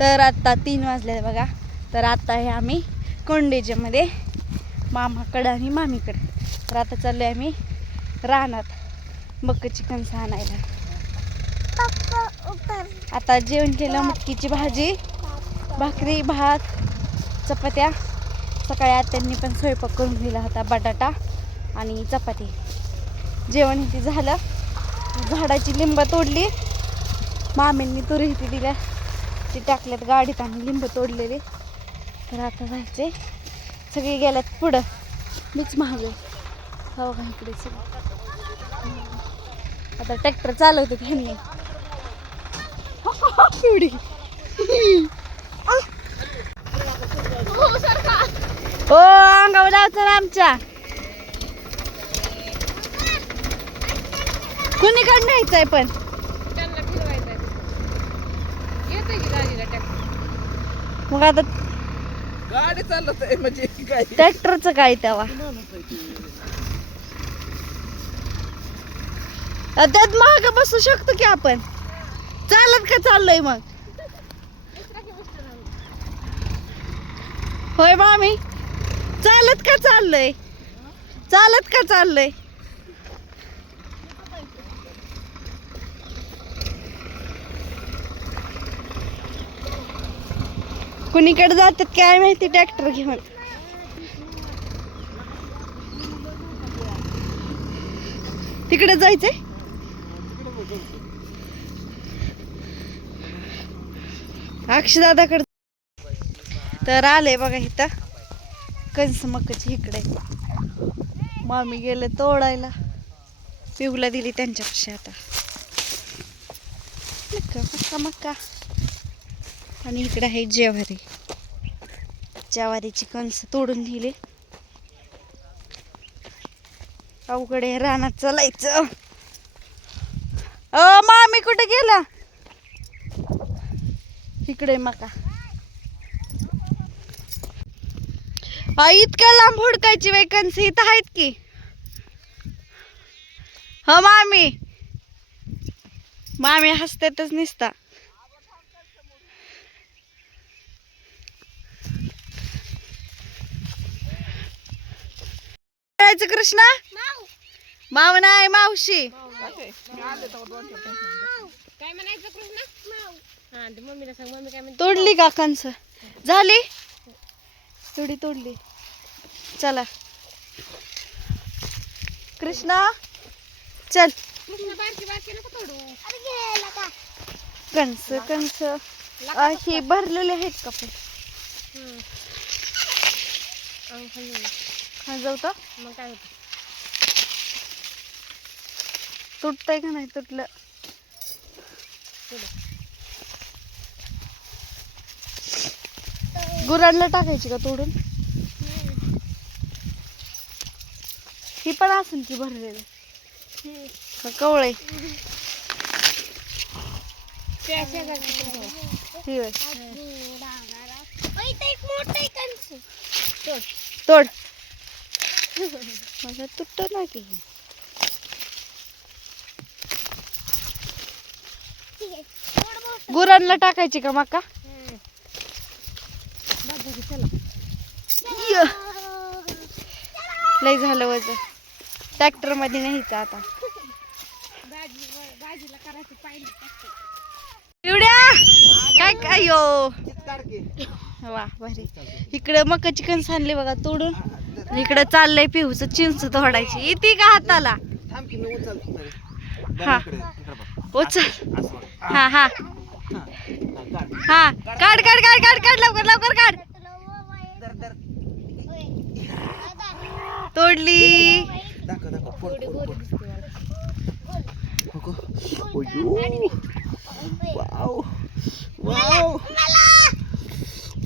तर आत्ता तीन वाजले बघा. तर आता आहे आम्ही कोंडेच्यामध्ये मामाकडं आणि मामीकडं. तर आता चाललो आहे आम्ही रानात मक्क चिकन आणायला. आता जेवण केलं मटकीची भाजी भाकरी भात चपात्या. सकाळी आत्यांनी पण स्वयंपाक करून दिला होता बटाटा आणि चपाती. जेवण इथे झालं. झाडाची लिंब तोडली. मामींनी तुरी इथे दिल्या. ती टाकल्यात गाडीत आणि लिंब तोडलेले. तर आता जायचे सगळे गेल्यात पुढं. मीच महाग हो का इकडे सगळं. आता ट्रॅक्टर चालवते त्यांनी एवढी. हो अंगावर लावचं आमच्या. कुणीकडे न्यायचंय पण त्यांना फिरवायचं येते की गाडीला ट्रॅक्टर मग आता गाडी चालत आहे म्हणजे काय ट्रॅक्टरचं काय तेव्हा. त्यात महाग बसू शकतो की आपण? चालत का चाललोय मग? होय मामी. चालत का चाललोय? चालत का चाललोय? कुणीकडे जातात काय माहिती ट्रॅक्टर घेऊन. तिकडे जायचंय? अक्षदादाकडे. तर आले बघा इथं. कंस मकाची इकडे. मामी गेले तोडायला. पिऊला दिली त्यांच्यापाशी आता. मक्का मक्का मक्का. आणि इकडे आहे ज्वारी. ज्वारीची कणस तोडून दिली अवघड आहे रानात चालायचं. अ मामी कुठे गेला? इकडे मका. हा इतक्या लांब हुडकायची वेकन्सी इथं आहेत की? ह मामी. मामी हसतातच निसता. करायचं कृष्णा? माव नाही मावशी. काय म्हणायचं कृष्णा मम्मीला सांग मम्मी काय म्हणते तोडली का कंस? झाली? थोडी तोडली. चला. कृष्णा? चल. कृष्णा बारकी कंस कंस. अ, हे भरलेले आहेत का पण हा तर मग काय होतं? तुटतंय का नाही तुटलं? गुरांना टाकायची का तोडून? ही पण असेल की भरलेली. का कवळे. तोड. माझा तुटत ना की. गुरांना टाकायची का मका. लय झालं वजन. ट्रॅक्टरमध्ये न्यायचं आता? एवढ्या? काय काय यो? वा भारी. इकडे मका चिकन सांडले बघा तोडून. इकडे चाललंय पिहूचं चिंच तोडायची. येते का हाताला? थांब की मी उचलतो हा. इकडे, इकडे बघ. उचल. हा हा. हा. काढ काढ काढ काढ काढ लवकर लवकर काढ. तोडली.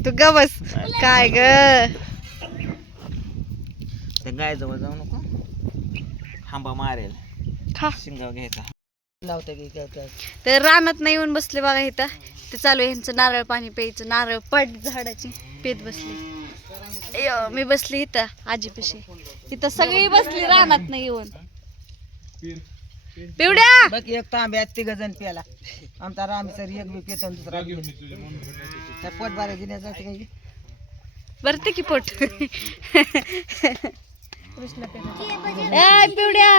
तू ग बस. काय ग? त्या गाय जवळ जाऊ नको. हांबा मारेल. खा. शिंगाव घ्यायचा. लावते की काय काय? तर रानात नाही येऊन बसले बघा इथं. ते चालू आहे ह्यांचं नारळ पाणी प्यायचं. नारळ पड झाडाची पेत बसली. अय्यो, मी बसली इथं आजीपाशी. इथं सगळी बसली रानात नाही येऊन. पिवड्या! बघ एक तांब्यात तिघ जण प्याला आमचा राम सर एक बी पितो दुसरा बी त्या पोट बारा जिन्याचं काही भरते की पोट? पिवड्या.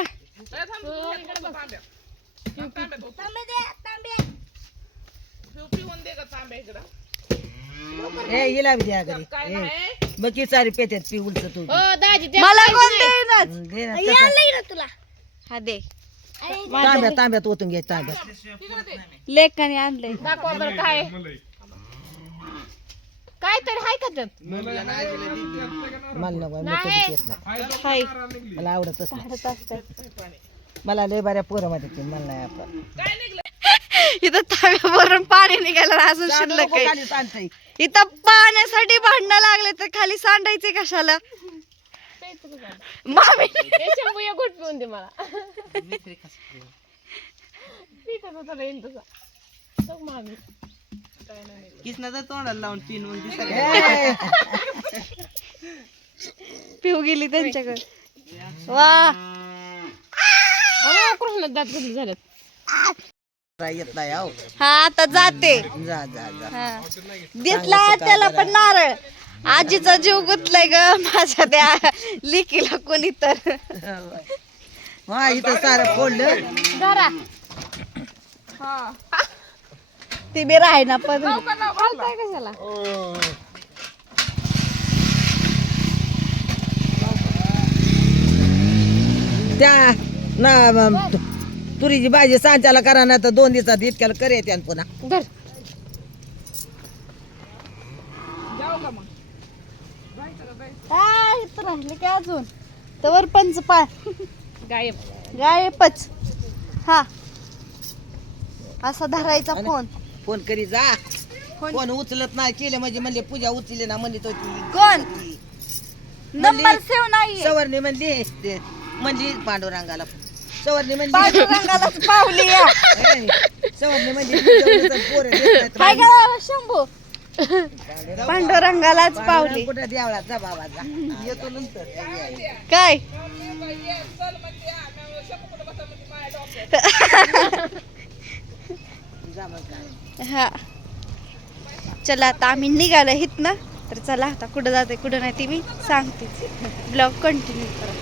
ए हिला बी द्या घरी. बघ सारी पेत्यात पी तू. हो मला कोण देईनाच? हं, दे ना, तसं. हा दे. तांब्यात तांब्यात ओतून घे तांब्यात. लेखाने आणलंय. दाखवा बरं काय काय तरी हाय का त्यात मला नको मी नाही. कधी पेत नाही. हाय. मला आवडतच नाही. मला लय बऱ्या पोरं मध्ये ते मला नाही आपण इथं ताव्यावरून पाणी निघायला अजून शिल्लक आहे. इथं पाण्यासाठी भांडणं लागले तर खाली सांडायचे कशाला? मामी. हे शंभू एक घोट पिऊन दे मला. पिठा तसा येईल तसा बघ मामी. ए, पिऊ गेली त्यांच्याकडे. वा. कृष्ण दात झाल्यात येत नाही हा आता जाते. जा जा जा. हा. दिसला त्याला पण नारळ. आजीचा जीव गुतलाय ग माझ्या त्या लिकीला कोणी तर. हा इथं सारं फोडलं. धरा. ती बी राही ना पण घालताय कशाला? त्या ना तुरीची भाजी सांच्याला करा ना तर दोन दिवसात इतक्याला करे त्यान पुन्हा. धर. आ, इथं राहिले की अजून? तवर पंच पा गायब. गायबच. हा. असा धरायचा फोन. फोन करी जा. फोन- फोन उचलत नाही केले म्हणजे म्हणले पूजा उचलली ना म्हणली तो ती. कोण? नंबर सेव नाही. सवर्णी म्हणली ते म्हणली पांडुरंगाला. सवर्णी म्हणली पांडुरंगालाच पावली या. ए, सवर्णी म्हणली तुझ्या पोरं देत नाहीत. काय करा शंभू. पांडुरंगालाच पावली. कुठं देवळात? जा बाबा जा. येतो नंतर. काय? जा मग. जा. हा. चला आता आम्ही निघालो आहेत ना तर चला आता कुठं जाते कुठं नाही ते मी सांगते. ब्लॉग कंटिन्यू करा.